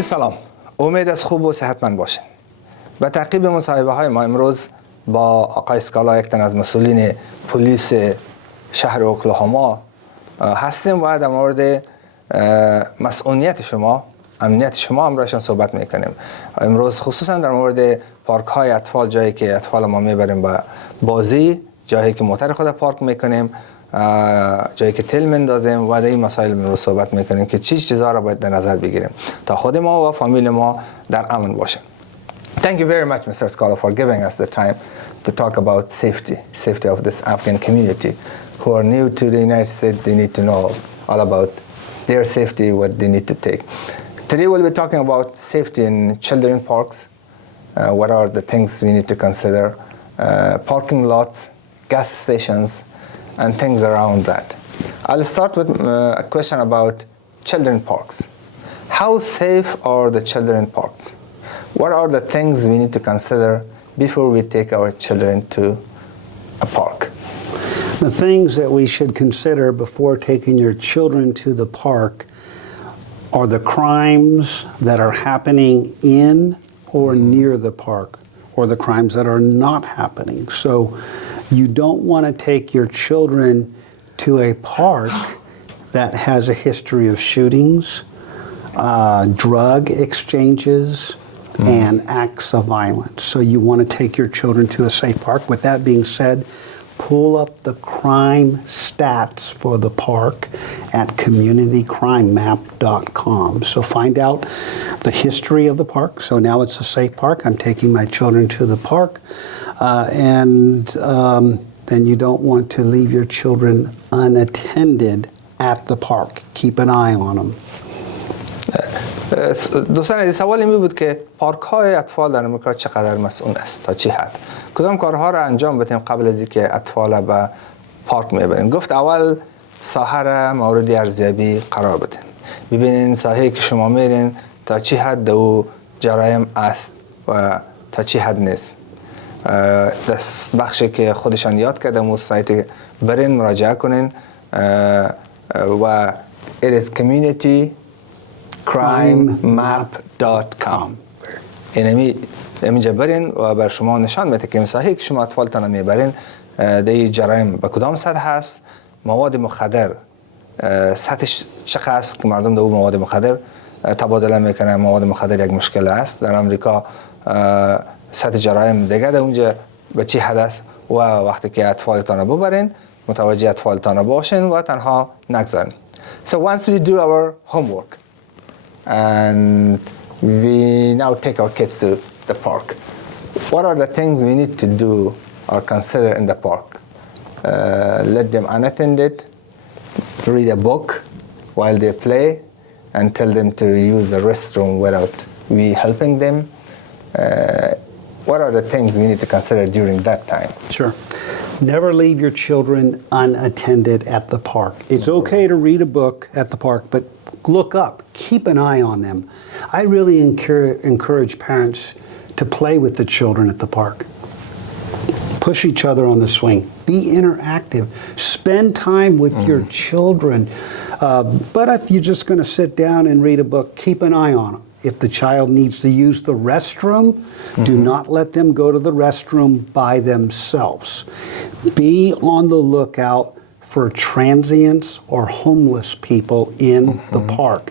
دوستان سلام، امید از خوب و صحتمند باشین. به تعقیب مصاحبه های ما امروز با آقای اسکالا، یک تن از مسئولین پلیس شهر اوکلاهاما هستیم و در مورد مصونیت شما، امنیت شما همراهشان صحبت میکنیم. امروز خصوصا در مورد پارک های اطفال، جایی که اطفال ما میبریم به بازی، جایی که موتر خود پارک میکنیم، جایی که تل مندازیم و در این مسائل امروز صحبت میکنیم که چی چیزها را باید در نظر بگیریم تا خود ما و فامیل ما در امن باشیم. Thank you very much, Mr. Skala, for giving us the time to talk about safety of this Afghan community who are new to the United States. They need to know all about their safety, what they need to take. Today we'll be talking about safety in children parks. What are the things we need to consider? Parking lots, gas stations, and things around that. I'll start with a question about children parks. How safe are the children parks? What are the things we need to consider before we take our children to a park? The things that we should consider before taking your children to the park are the crimes that are happening in or near the park, or the crimes that are not happening. So you don't want to take your children to a park that has a history of shootings, drug exchanges, and acts of violence. So you want to take your children to a safe park. With that being said, pull up the crime stats for the park at communitycrimemap.com. So find out the history of the park. So now it's a safe park. I'm taking my children to the park. Then you don't want to leave your children unattended at the park. Keep an eye on them. دوستان عزیز، سوال این بود که پارک های اطفال در امریکا چقدر مسئول است، تا چی حد، کدام کارها را انجام بدیم قبل از اینکه اطفال به پارک میبریم؟ گفت اول ساحه را مورد ارزیابی قرار بدین، ببینین ساحه‌ای که شما میرین تا چی حد او جرایم است و تا چی حد نیست. دست بخشی که خودشان یاد کردم و سایت برین مراجعه کنین و it is communitycrimemap.com. اینجا برین و بر شما نشان میده که مساحی که شما اطفالتان میبرین در جرایم به کدام سطح هست، مواد مخدر سطحش چقدر است که مردم در مواد مخدر تبادله میکنن. مواد مخدر یک مشکل است در امریکا. سطح جرایم دیگه در اونجا به چی حد است و وقتی که اطفالتان ببرین متوجه اطفالتان باشین و تنها نگذارین. So once we do our homework and we now take our kids to the park, what are the things we need to do or consider in the park? Let them unattended, read a book while they play, and tell them to use the restroom without we helping them. What are the things we need to consider during that time? Sure. Never leave your children unattended at the park. It's okay to read a book at the park, but look up. Keep an eye on them. I really encourage parents to play with the children at the park. Push each other on the swing. Be interactive. Spend time with your children. But if you're just going to sit down and read a book, keep an eye on them. If the child needs to use the restroom, do not let them go to the restroom by themselves. Be on the lookout for transients or homeless people in the park.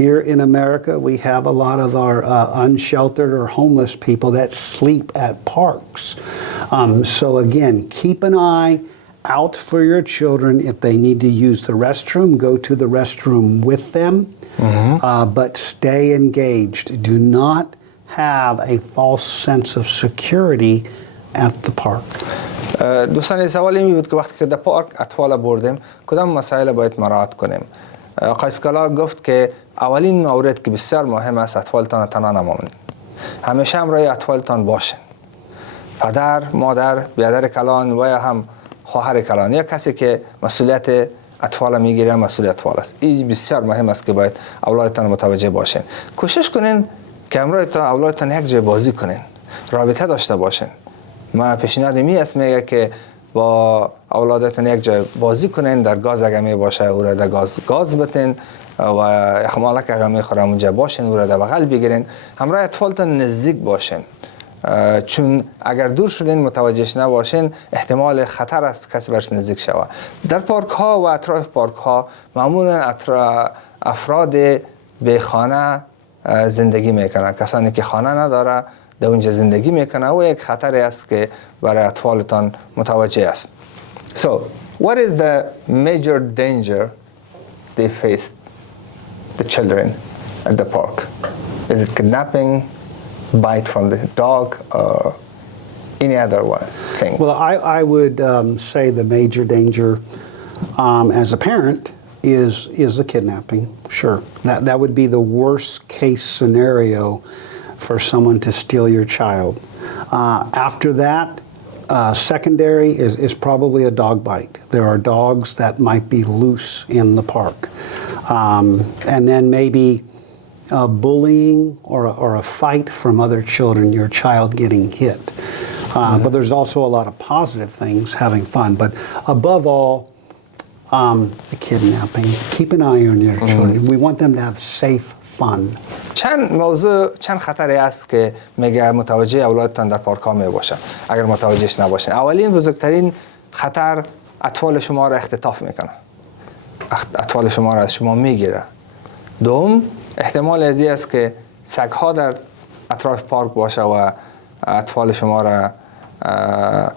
Here in America, we have a lot of our unsheltered or homeless people that sleep at parks. So again, keep an eye out for your children. If they need to use the restroom, go to the restroom with them. But stay engaged. Do not have a false sense of security at the park. دوستان سوال این بود که وقتی که در پارک اطفال بردیم کدام مسائل باید مراعات کنیم؟ آقای اسکالا گفت که اولین مورد که بسیار مهم است، اطفالتان تنها نمانید. همیشه همراه اطفالتان باشین. پدر، مادر، برادر کلان و یا هم خواهر کلان یا کسی که مسئولیت اطفال میگیره مسئولیت اطفال است. این بسیار مهم است که باید اولادتان متوجه باشین. کوشش کنین که همراهتان اولادتان یک جای بازی کنین، رابطه داشته باشین. ما پیشنهاد می است میگه که با اولادتان یک جای بازی کنین، در گاز اگه می باشه او را در گاز بتین و احتمالا که غمی خورم اونجا باشین و را در بغل بگیرین، همراه اطفالتان نزدیک باشین، چون اگر دور شدین متوجهش نباشین احتمال خطر است کسی برش نزدیک شود. در پارک ها و اطراف پارک ها معمولا افراد به خانه زندگی میکنن، کسانی که خانه نداره در اونجا زندگی میکنه و یک خطری است که برای اطفالتان متوجه است. So, what is the major danger they face, the children at the park? Is it kidnapping, bite from the dog, or any other one thing? Well, I would say the major danger as a parent is the kidnapping. Sure, that would be the worst case scenario for someone to steal your child. After that, secondary is probably a dog bite. There are dogs that might be loose in the park. And then maybe bullying or a fight from other children, your child getting hit. But there's also a lot of positive things, having fun. But above all, the kidnapping. Keep an eye on your children. We want them to have safe fun. چند خطری است که میگه متوجه اولادتان در پارک ها میباشه اگر متوجهش نباشین. اولین بزرگترین خطر اطفال شما را اختطاف میکنه، اطفال شما را از شما میگیره. دوم احتمال ازی است که سگ ها در اطراف پارک باشه و اطفال شما را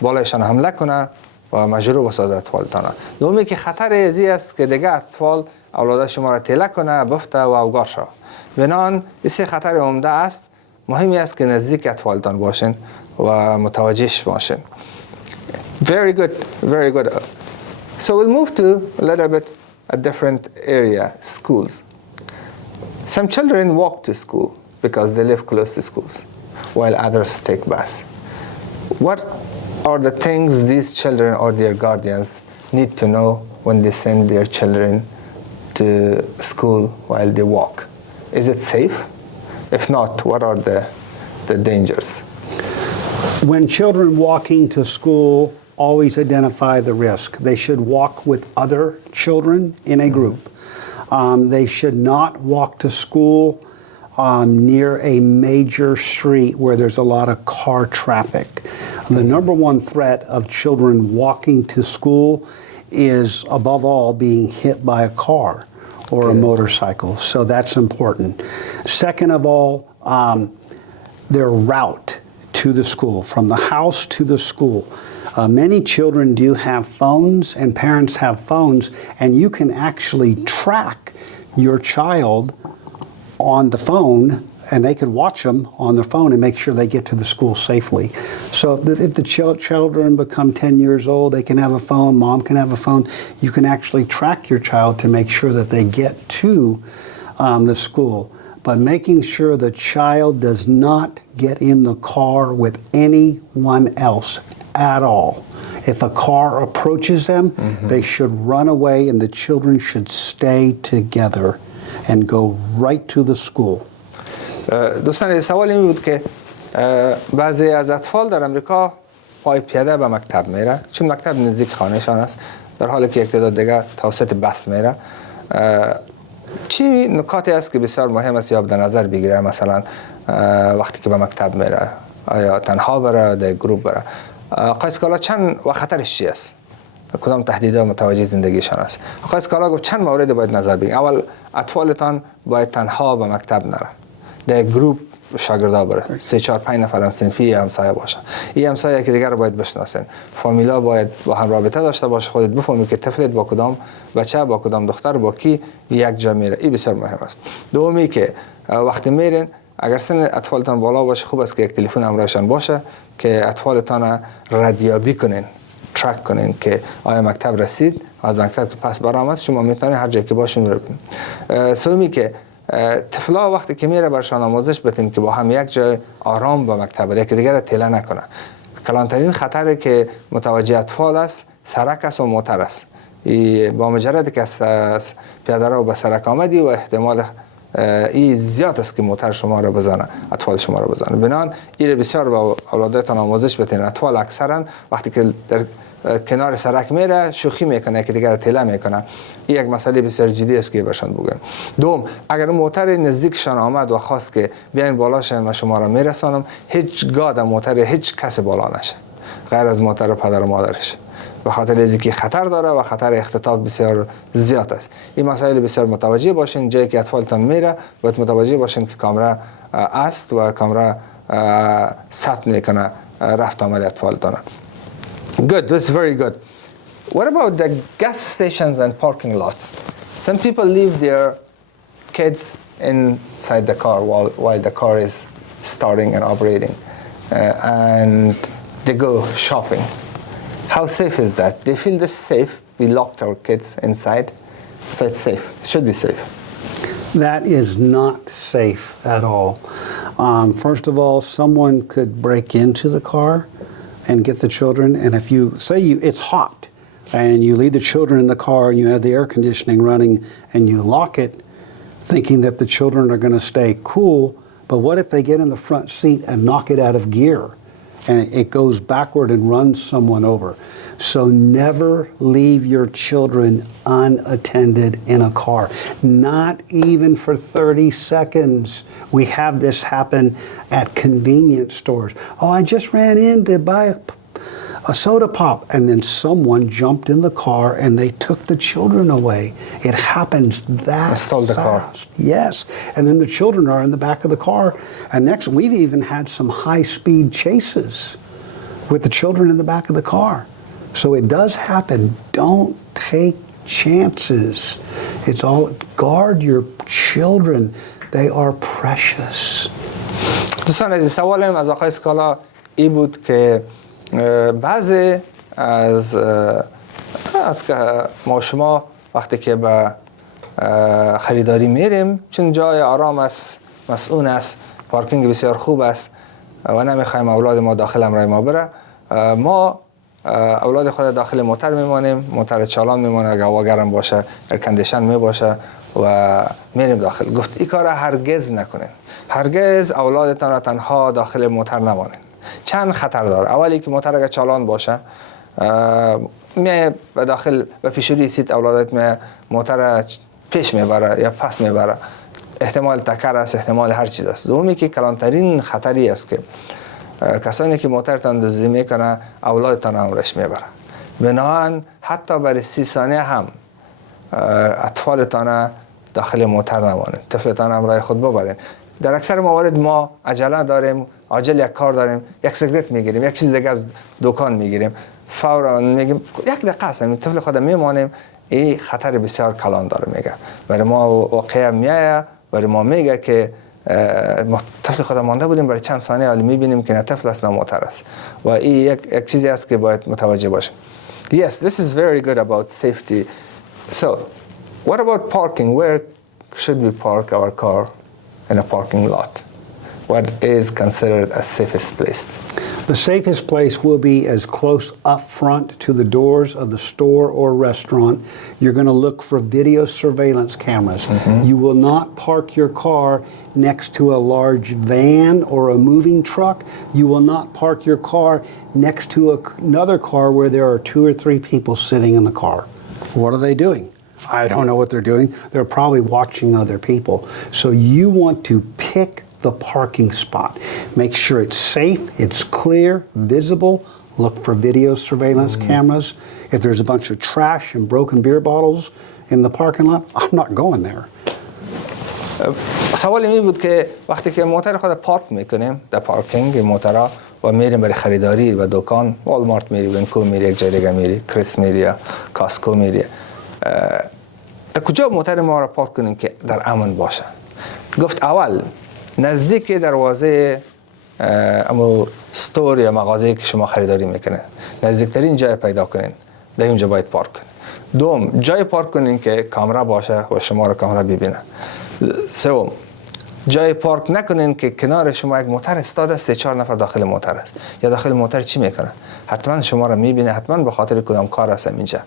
بالایشان حمله کنه و مجروح بسازه اطفالتان. دومی که خطر ازی است که دیگه اطفال اولاد شما را تله کنه، بفته و اوگار شود. بنان این خطر عمده است. مهمی است که نزدیک اطفالتان باشین و متوجهش باشین. Very good, very good. So we'll move to a little bit a different area, schools. Some children walk to school because they live close to schools, while others take bus. What are the things these children or their guardians need to know when they send their children to school while they walk? Is it safe? If not, what are the dangers? When children walking to school, always identify the risk. They should walk with other children in a group. They should not walk to school near a major street where there's a lot of car traffic. The number one threat of children walking to school is, above all, being hit by a car or a motorcycle. So that's important. Second of all, their route to the school, from the house to the school. Many children do have phones, and parents have phones, and you can actually track your child on the phone, and they could watch them on their phone and make sure they get to the school safely. So if the children become 10 years old, they can have a phone, mom can have a phone. You can actually track your child to make sure that they get to the school. But making sure the child does not get in the car with anyone else at all. If a car approaches them, they should run away, and the children should stay together and go right to the school. دوستان سوال این بود که بعضی از اطفال در امریکا پای پیاده به مکتب میره، چون مکتب نزدیک خانهشان است، در حالی که یک تعداد دیگه توسط بس میره. چی نکاتی است که بسیار مهم است یا در نظر بگیره؟ مثلا وقتی که به مکتب میره، آیا تنها بره، در گروپ بره؟ آقای اسکالا چند و خطرش چی است؟ کدام تهدیدها متوجه زندگیشان است؟ آقای اسکالا گفت چند مورد باید نظر بگیرید. اول، اطفالتان باید تنها به مکتب نره، در گروپ شاگردا بره، 3 4 5 نفر هم صنفی همسایه باشن. این همسایه که دیگر رو باید بشناسین. فامیلا باید با هم رابطه داشته باشه، خودت بفهمی که طفلت با کدام بچه، با کدام دختر، با کی یک جا میره. این بسیار مهم است. دومی که وقتی میرین، اگر سن اطفالتان بالا باشه، خوب است که یک تلفن همراهشان باشه که اطفالتان ردیابی کنین، ترک کنین که آیا مکتب رسید، از مکتب که پس برآمد، شما میتونید هر جایی که باشون رو ببینید. سومی که طفلا وقتی که میره برشان آموزش بدین که با هم یک جای آرام به مکتب بره، که دیگر تله نکنه. کلانترین خطری که متوجه اطفال است سرک است و موتر است. با مجرد که از پیاده رو به سرک آمدی و احتمال این زیاد است که موتر شما را بزنه، اطفال شما را بزنه. بنان این بسیار با اولادتان آموزش بدین. اطفال اکثرا وقتی که در کنار سرک میره شوخی میکنه که دیگر تله میکنه. این یک مسئله بسیار جدی است که برشان بگم. دوم، اگر موتر نزدیکشان آمد و خواست که بیاین بالاشن و شما را میرسانم، هیچگاه در موتر هیچ کس بالا نشه غیر از موتر پدر و مادرش، به خاطر از اینکه خطر داره و خطر اختطاف بسیار زیاد است. این مسائل بسیار متوجه باشین. جایی که اطفالتان میره باید متوجه باشین که کامرا است و کامرا ثبت میکنه رفت آمد اطفالتان. Good, that's very good. What about the gas stations and parking lots? Some people leave their kids inside the car while the car is starting and operating, and they go shopping. How safe is that? They feel this safe. We locked our kids inside, so it's safe. It should be safe. That is not safe at all. First of all, someone could break into the car and get the children, and if you say it's hot and you leave the children in the car and you have the air conditioning running and you lock it thinking that the children are going to stay cool, but what if they get in the front seat and knock it out of gear and it goes backward and runs someone over? So never leave your children unattended in a car, not even for 30 seconds. We have this happen at convenience stores. Oh, I just ran in to buy a soda pop, and then someone jumped in the car and they took the children away. It happens that stole the car. fast. Yes, and then the children are in the back of the car. And next, we've even had some high-speed chases with the children in the back of the car. So it does happen. Don't take chances. It's all, guard your children. They are precious. دوستان عزیز، سوالم از آقای اسکالا این بود که بعضی از ما شما وقتی که به خریداری میریم، چون جای آرام است، مسئول است، پارکینگ بسیار خوب است و نمیخوایم اولاد ما داخل امرای ما بره، ما اولاد خود داخل موتر میمانیم، موتر چالان میمانه، اگه هوا گرم باشه ایرکندیشن میباشه و میریم داخل. گفت این کار هرگز نکنین، هرگز اولادتان را تنها داخل موتر نمانین. چند خطر داره. اولی که موتر اگه چالان باشه می به داخل و پیشوری سیت اولادت می موتر پیش میبره یا پس میبره، احتمال تکر است، احتمال هر چیز است. دومی که کلانترین خطری است که کسانی که موترتان دزدی میکنه اولادتان هم رش میبره. بنابراین حتی برای 30 ثانیه هم اطفالتان داخل موتر نمانید، طفلتان هم راه خود ببرین. در اکثر موارد ما عجله داریم، عاجل یک کار داریم، یک سیگرت میگیریم، یک چیز دیگه از دکان میگیریم، فورا میگیم یک دقیقه است، این طفل خود میمانیم. این خطر بسیار کلان داره میگه. برای ما واقعا میایه، برای ما میگه که ما طفل خود مانده بودیم، برای چند ثانیه ولی میبینیم که نه طفل است نه موتر است و این یک چیزی است که باید متوجه باشیم. Yes, this is very good about safety. So, what about parking? Where should we park our car in a parking lot? What is considered a safest place? The safest place will be as close up front to the doors of the store or restaurant. You're going to look for video surveillance cameras. Mm-hmm. You will not park your car next to a large van or a moving truck. You will not park your car next to another car where there are 2 or 3 people sitting in the car. What are they doing? I don't know what they're doing. They're probably watching other people. So you want to pick the parking spot. Make sure it's safe, it's clear, visible. Look for video surveillance cameras. If there's a bunch of trash and broken beer bottles in the parking lot, I'm not going there. سوال این بود که وقتی که موتر خود پارک میکنیم در پارکینگ موترها و میریم برای خریداری و دکان، والمارت میری، ونکو میری، یک جای دیگه میری، کریس میری یا کاسکو میری، در کجا موتر ما را پارک کنیم که در امن باشه؟ گفت اول نزدیک دروازه اما استور یا مغازه‌ای که شما خریداری میکنین، نزدیکترین جای پیدا کنین، در اونجا باید پارک کنین. دوم، جای پارک کنین که کامera باشه و شما را کامera ببینه. سوم، جای پارک نکنین که کنار شما یک موتر استاده، 3-4 نفر داخل موتر است. یا داخل موتر چی میکنه؟ حتما شما را میبینه، حتما به خاطر کدام کار است اینجا،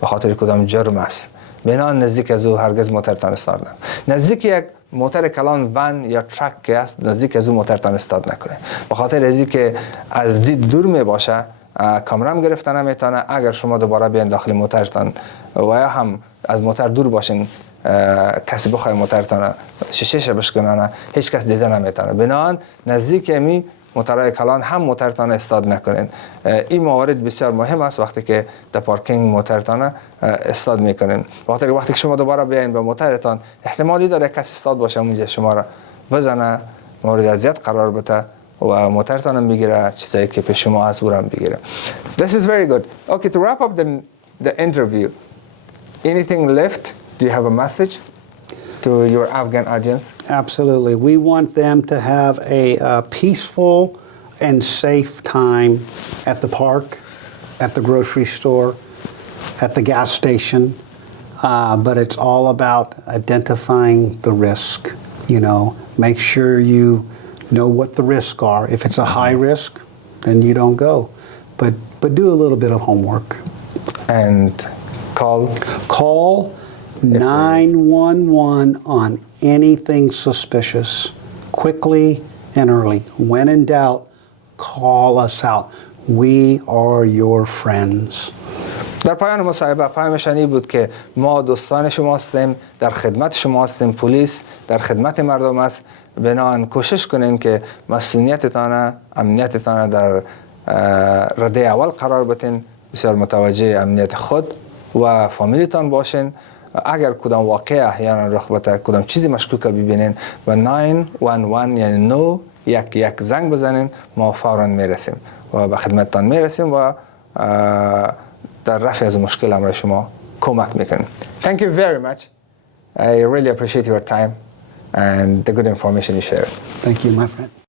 به خاطر کدام جرم است. بنان نزدیک از او هرگز موترتان استارت نکنید. نزدیک یک موتر کلان ون یا ترک که است نزدیک از اون موترتان استاد نکنید. به خاطر ازی که از دید دور می باشه، کامera هم گرفته نمیتونه. اگر شما دوباره بیاین داخل موترتان و یا هم از موتر دور باشین، کسی بخوای موترتان شیشه بشکنه، هیچ کس دیده نمیتونه. بنابراین نزدیک می موترهای کلان هم موترتان استاد نکنین. این موارد بسیار مهم است وقتی که در پارکینگ موترتان استاد میکنین. وقتی که شما دوباره بیاین به موترتان، احتمالی داره کسی استاد باشه اونجا شما را بزنه، مورد اذیت قرار بده و موترتان هم بگیره، چیزایی که پیش شما از او هم بگیره. This is very good. Okay, to wrap up the interview, anything left? Do you have a message to your Afghan audience? Absolutely. We want them to have a peaceful and safe time at the park, at the grocery store, at the gas station. But it's all about identifying the risk. You know, make sure you know what the risks are. If it's a high risk, then you don't go. But do a little bit of homework. And call 911 on anything suspicious, quickly and early. When in doubt, call us out. We are your friends. در پایان مصاحبه پیامشانی بود که ما دوستان شما هستیم، در خدمت شما هستیم، پلیس در خدمت مردم است. بنابراین کوشش کنین که مسئولیتتان، امنیتتان در رده اول قرار بدین. بسیار متوجه امنیت خود و فامیلیتان باشین. اگر کدام واقعه احیانا رخ بده، کدام چیزی مشکوکه ببینین و 911 یعنی 911 زنگ بزنین، ما فوراً میرسیم و به خدمتتان میرسیم و در رفع از مشکل امر شما کمک میکنیم. Thank you very much. I really appreciate your time and the good information you shared. Thank you, my friend.